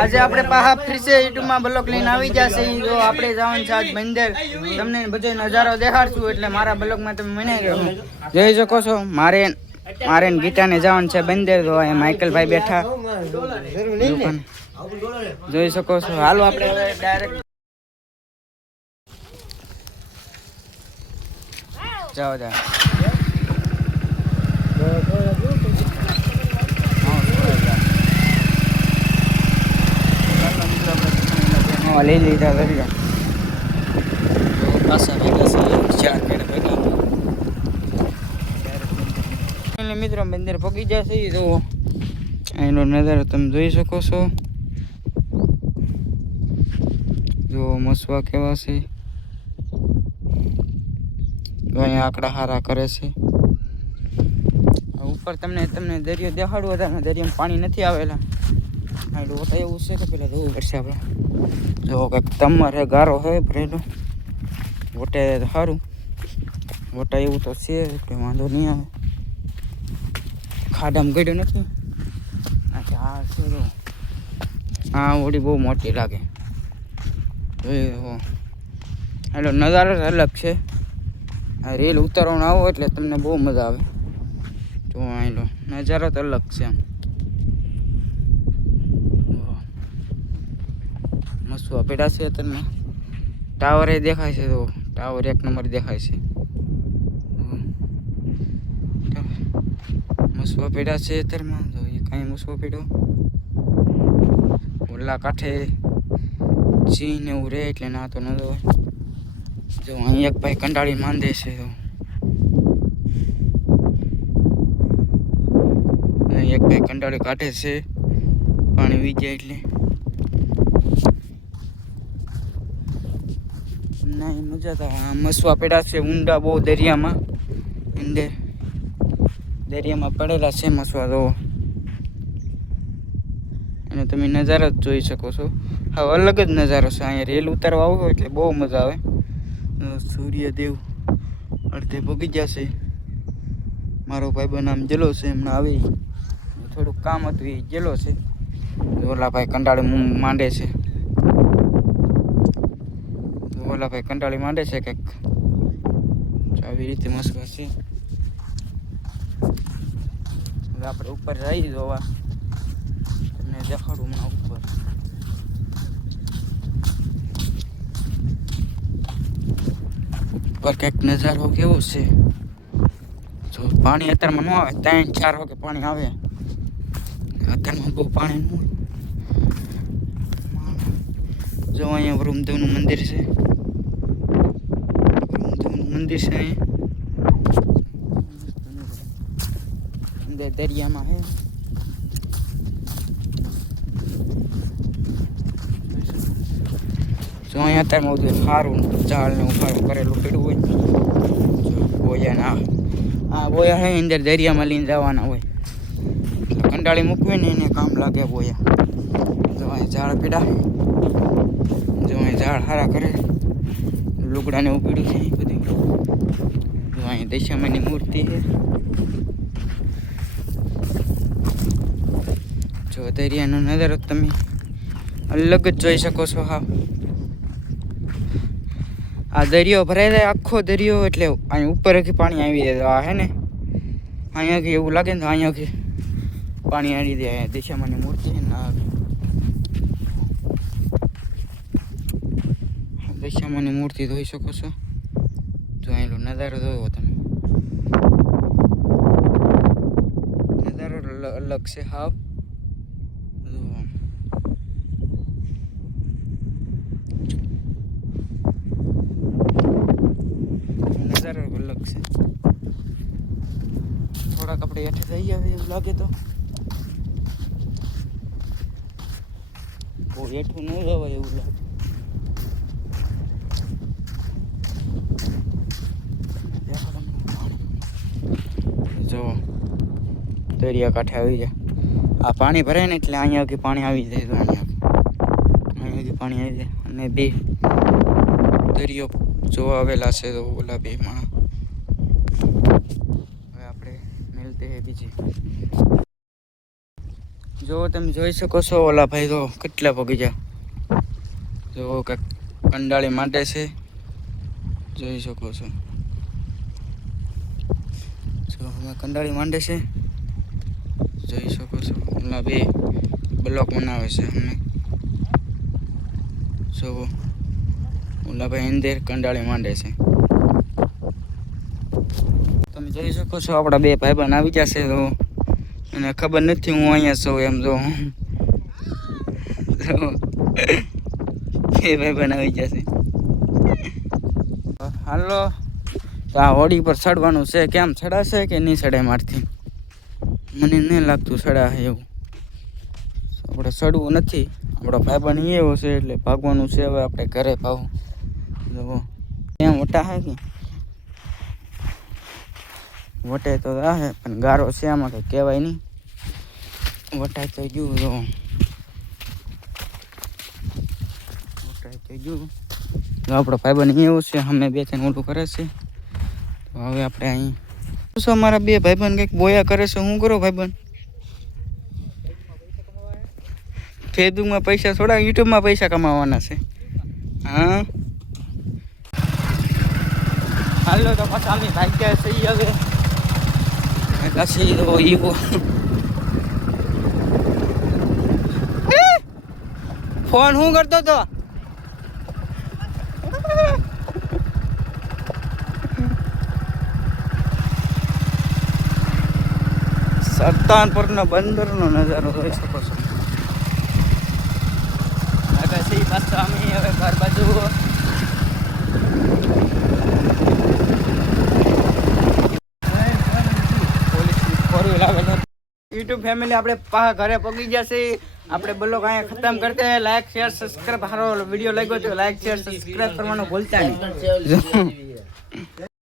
આજે આપણે પાહા ફરીસે યુટ્યુબમાં બ્લોક લઈને આવી જશે જો આપણે જવાનું છે આજ બંદર. તમને બધો નજારો દેખાડશું, એટલે મારા બ્લોકમાં તમે મને જોઈ શકો છો, મારે મારે ગીટાને જવાનું છે બંદર. તો અહીંયા માઇકલભાઈ બેઠા. જોઈ શકો છો. હાલો આપણે ડાયરેક્ટ જાઓ જાઓ. હા, લઈ લીધા દરિયા પાછા ભેગા ચાર કેડ ભેગા મિત્રો બંદર પગી જશે તો એનો નજારો તમે જોઈ શકો છો. જો મસવા કેવા છે. અહીંયા આકડા હારા કરે છે. ઉપર તમને તમને દરિયો દેખાડવો હતા દરિયામાં પાણી નથી આવેલા. આ લોટા એવું છે કે પેલા જવું પડશે આપણે જો કંઈક તમારે ગારો હોય ભરેલો, વોટે તો સારું વોટા એવું તો છે એટલે વાંધો નહીં આવે. ખાડામાં ગયો નથી. આ છે હા ઓડી બહુ મોટી લાગે. એટલે નજારો અલગ છે. આ રેલ ઉતારવાનો આવો એટલે તમને બહુ મજા આવે. જો અહીં નજારો તો અલગ છે આમ મસ્ત પેડા છે તમને ટાવર એ દેખાય છે તો ટાવર એક નંબર દેખાય છે. મસવા પેડા છે અત્યારમાં? તો એ કાંઈ મસવા પેડો ઓલા કાંઠે સિંહ ને એવું રહે એટલે ના તો ન હોય જો અહીં એક ભાઈ કંટાળી માંદે છે તો. એક ભાઈ કંટાળી કાઢે છે. પાણી વીજે એટલે. ના એ મજા તો મસવા પડ્યા છે ઊંડા બહુ દરિયામાં. અંદર દરિયામાં પડેલા છે મસવા, તો અને તમે નજારો જ જોઈ શકો છો. હા, અલગ જ નજારો છે. અહીંયા રેલ ઉતારવા આવો એટલે બહુ મજા આવે. સૂર્યદેવ અડધે ભોગી જશે મારો ભાઈ આમ જેલો છે, હમણાં આવી. થોડુંક કામ હતું, એ જેલો છે. ઓલા ભાઈ કંટાળે માંડે છે. ઓલા ભાઈ કંટાળી માંડે છે કંઈક તો આવી રીતે મસ્કા છે હવે આપણે ઉપર જઈ જોવા તમને દેખાડું હમણાં ઉપર ઉપર કંઈક નજારો કેવો છે જો પાણી અત્યારમાં ન આવે ત્રણ ચાર વાગે પાણી આવે અત્યારમાં બહુ પાણી ન હોય જો અહીંયા વરુમદેવનું મંદિર છે વરુમદેવનું મંદિર છે અહીંયા અંદર દરિયામાં હે. જો અહીંયા અત્યારે મોદી સારું ઝાડને ઉફારું કરેલું પડ્યું હોય. બોયા ના આ. બોયા હે, અંદર દરિયામાં લઈને જવાના હોય. કંટાળી મૂકવી ને એને કામ લાગે બોયા જો અહીં ઝાડ પીડા. જો અહીં ઝાડ હારા કરે. લુગડાને ઉપડ્યું છે અહીં બધું અહીં દશામાની મૂર્તિ છે. જો દરિયાનો નજારો તમે અલગ જ જોઈ શકો છો, હા. આ દરિયો ભરાઈ જાય, આખો દરિયો, એટલે અહીં ઉપરથી પાણી આવી જાય હે ને? અહીંયાથી એવું લાગે ને તો અહીંયાથી પાણી આવી જાય, અહીંયા દિશામાંની મૂર્તિ છે ને દિશામાંની મૂર્તિ જોઈ શકો છો? જો અહીંનો નજારો જોયો તમે. નજારો અલગ છે, હાવ. નજારો અલગ છે. થોડાક આપણે હેઠે થઈ આવે એવું લાગે તો. બહુ હેઠું ન જવાય એવું લાગે. જો દરિયા કાંઠે આવી જાય આ પાણી ભરાય ને એટલે અહીંયા પાણી આવી જાય તો અહીંયા અહીંયા પાણી આવી જાય. અને બે દરિયો જોવા આવેલા છે તો ઓલા બે માં હવે આપણે મિલતે હે બીજી. જો તમે જોઈ શકો છો ઓલા ભાઈ તો કેટલા પગી જાય જો કંડાળી માટે છે. જોઈ શકો છો. જો, અમે કંડાળી માંડે છે જોઈ શકો છો ઓલા બે બ્લોક બનાવે છે અમે જો ઓલા અંદર કંડાળી માંડે છે. તમે જોઈ શકો છો, આપણા બે ભાઈબંધ આવી જશે તો અને ખબર નથી હું અહીંયા છું એમ, જો. બે ભાઈબંધ આવી જશે હાલો. તો આ હોડી પર ચડવાનું છે, કેમ ચડાશે કે નહીં ચડે મારથી? મને નહીં લાગતું ચડાશે એવું. આપણે ચડવું નથી. આપણો ભાઈબંધ એવો છે એટલે ભાગવાનું છે હવે આપણે ઘરે ભાવું જો એમ વટા હે કે? વટે તો આહે પણ ગારો છે આમાં કંઈ કહેવાય નહીં. વટાય તો ગયું જો વટાય તો ગયું. આપણો ભાઈબંધ એવું છે, અમે બે ત્રણ ઓલું કરે છે. હવે આપણે અહીં શું મારા બે ભાઈબંધ કંઈક બોયા કરે છે? શું કરો ભાઈબંધ? ફેસબુકમાં પૈસા થોડા, યુટ્યુબમાં પૈસા કમાવાના છે. હા? હાલો, તો પાછા અમે ભાગ્યા છીએ હવે. પછી તો ઈવો ફોન શું કરતો તો? સરતાનપુરનો બંદરનો નજારો જોઈ શકો છો. પછી પાછા અમે હવે ઘર બાજુ. યુટ્યુબ ફેમિલી આપણે પા ઘરે પગી જશે આપણે બોલો અહીંયા ખતમ કરતા લાઈક શેર સબસ્ક્રાઇબ સારો વીડિયો લાગ્યો તો લાઈક શેર સબસ્ક્રાઇબ કરવાનું ભૂલતા નહીં.